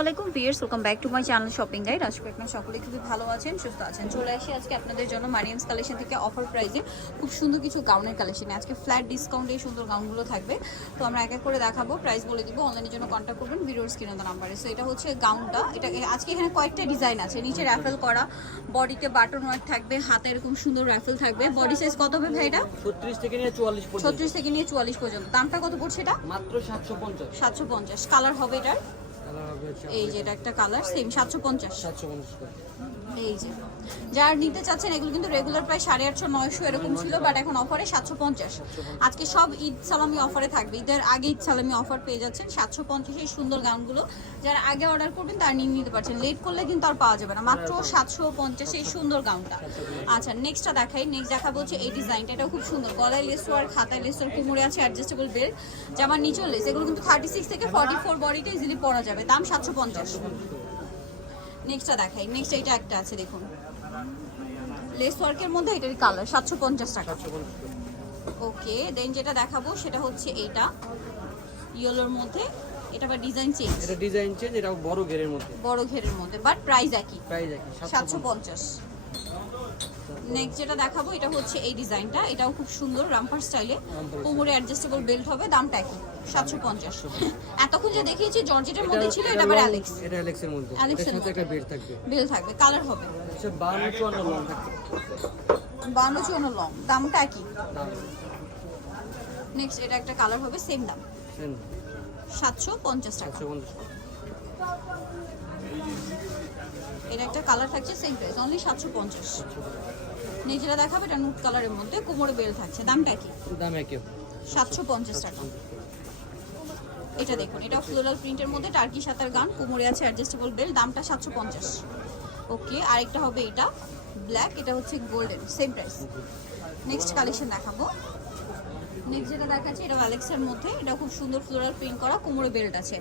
আসসালামাইকুম viewers, welcome back to my channel shopping guide. আজকে আপনারা সকলে খুবই ভালো আছেন, সুস্থ আছেন। চলে আসি আজকে আপনাদের জন্য মারিয়ামস কালেকশন থেকে অফার প্রাইসে খুব সুন্দর কিছু গাউনের কালেকশনে। আজকে ফ্ল্যাট ডিসকাউন্টে এই সুন্দর গাউনগুলো থাকবে। তো আমরা এক এক করে দেখাবো, প্রাইস বলে দিব। অনলাইনের জন্য কন্ট্যাক্ট করবেন ভিডিওর স্ক্রিনে দেওয়া নাম্বারে। সো এটা হচ্ছে গাউনটা। এটা আজকে এখানে কয়েকটা ডিজাইন আছে। নিচে র্যাফেল করা, বডিতে বাটন ওয়ার্ক থাকবে, হাতে এরকম সুন্দর র্যাফেল থাকবে। বডি সাইজ কত হবে ভাই এটা? 36 থেকে নিয়ে 44 পর্যন্ত। 36 থেকে নিয়ে 44 পর্যন্ত। দামটা কত পড়ছে এটা? মাত্র 750। 750। কালার হবে এটার? এই যে এটা একটা কালার, সেম 750। 750 করে। এই যে যারা নিতে চাচ্ছেন, এগুলো কিন্তু রেগুলার প্রায় 850 900 এরকম ছিল, বাট এখন অফারে 750। আজকে সব ঈদ সালামি অফারে থাকবে। ঈদের আগে ঈদ সালামি অফার পেয়ে যাচ্ছেন 750 এই সুন্দর গাউনগুলো। যারা আগে অর্ডার করবেন তারা নিয়ে নিতে পারছেন, লেট করলে কিন্তু আর পাওয়া যাবে না। মাত্র 750 এই সুন্দর গাউনটা। আচ্ছা, নেক্সটটা দেখাই। নেক্সট দেখাবো হচ্ছে এই ডিজাইনটা। এটাও খুব সুন্দর, গলায় লেস ওয়ার্ক, হাতায় লেস ওয়ার্ক, কোমরে আছে অ্যাডজাস্টেবল বেল্ট, জামার নিচেও লেস। এগুলো কিন্তু 36 থেকে 44 বডিতে ইজিলি পরা যাবে। দাম 750। নেক্সটটা দেখাই। নেক্সট এইটা একটা আছে, দেখুন লেস ওয়ার্কের মধ্যে, এটার কালার 750 টাকা। ওকে, দেন যেটা দেখাবো সেটা হচ্ছে এইটা ইয়েলোর মধ্যে। এটা আবার ডিজাইন চেঞ্জ। এটা ডিজাইন চেঞ্জ, এটা বড় ঘেরের মধ্যে। বড় ঘেরের মধ্যে, বাট প্রাইস একই। প্রাইস একই 750। নেক্সট যেটা দেখাবো এটা হচ্ছে এই ডিজাইনটা। এটাও খুব সুন্দর, রামপার স্টাইলে, কোমরে অ্যাডজাস্টেবল বেল্ট হবে। দামটা একই 750। এতক্ষণ যে দেখিয়েছি জর্জেটের মধ্যে ছিল, এটা আবার অ্যালেক্স। এটা অ্যালেক্সের মধ্যে। এর অ্যালেক্সের সাথে একটা বেল্ট থাকবে। বেল্ট থাকবে। কালার হবে আচ্ছা 52 54 লং থাকবে। 52 54 লং। দামটা একই। দাম নেক্সট এটা একটা কালার হবে, সেম দাম সেম 750 টাকা। 750। এটা একটা কালার থাকছে, সেম প্রাইস, অনলি 750। নিজেরা দেখাবে, এটা নুট কালারের মধ্যে, কোমরে বেল থাকছে। দামটা কি? দাম একই 750 টাকা। এটা দেখুন, এটা ফ্লোরাল প্রিন্টের মধ্যে, টার্কি সাতার গান, কোমরে আছে অ্যাডজাস্টেবল বেল। দামটা 750। ওকে, আরেকটা হবে এটা ব্ল্যাক, এটা হচ্ছে golden, same price. Next collection দেখাবো। নেক্সট যেটা দেখাচ্ছি এটা অ্যালেক্সের মধ্যে। এটা খুব সুন্দর ফ্লোরাল প্রিন্ট করা, কোমরে বেল্ট আছে।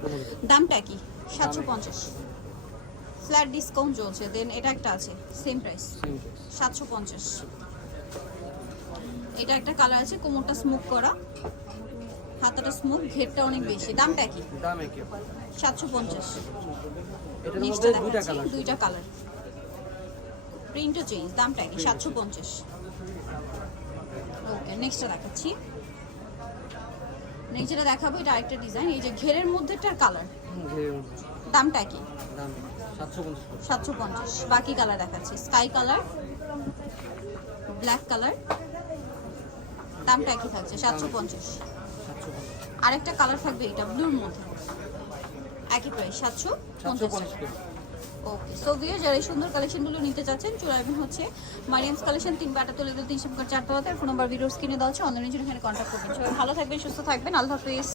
দামটা কি? 750। ফ্ল্যাট ডিসকাউন্ট চলছে। দেন এটা একটা আছে, সেম প্রাইস 750। এটা একটা কালার আছে, কোমরটা স্মোক করা, হাতাটা স্মোক, ঘেরটা অনেক বেশি। দামটা কি? দাম একই 750। এটার নেক্সট মধ্যে দুইটা দেখাচ্ছি, কালার। দুইটা কালার, প্রিন্টও চেঞ্জ। দামটা কি? 750। ওকে, নেক্সটটা দেখাচ্ছি। নেক্সট যেটা দেখাবো এটা আরেকটা ডিজাইন। এই যে ঘেরের মধ্যেটার কালার, ঘেরের মধ্যে। দামটা কি? দাম 750 করে। 750। বাকি কালার দেখাচ্ছি, স্কাই কালার, ব্ল্যাক কালার। দামটা একই থাকছে 750। 750। আরেকটা কালার থাকবে এটা ব্লুর মধ্যে, একই প্রাইস 750 করে। ওকে, সো ভিউয়ার যারা এই সুন্দর কালেকশনগুলো নিতে চাচ্ছেন, চলে আসবেন হচ্ছে মারিয়ামস কালেকশন, 3 বাটা তলে 3 নম্বর 4 তলাতে। ফোন নাম্বার ভিডিওর স্ক্রিনে দেওয়া আছে। অনলাইনের জন্য এখানে কন্ট্যাক্ট করবেন। সবাই ভালো থাকবেন, সুস্থ থাকবেন। আল্লাহ হাফেজ।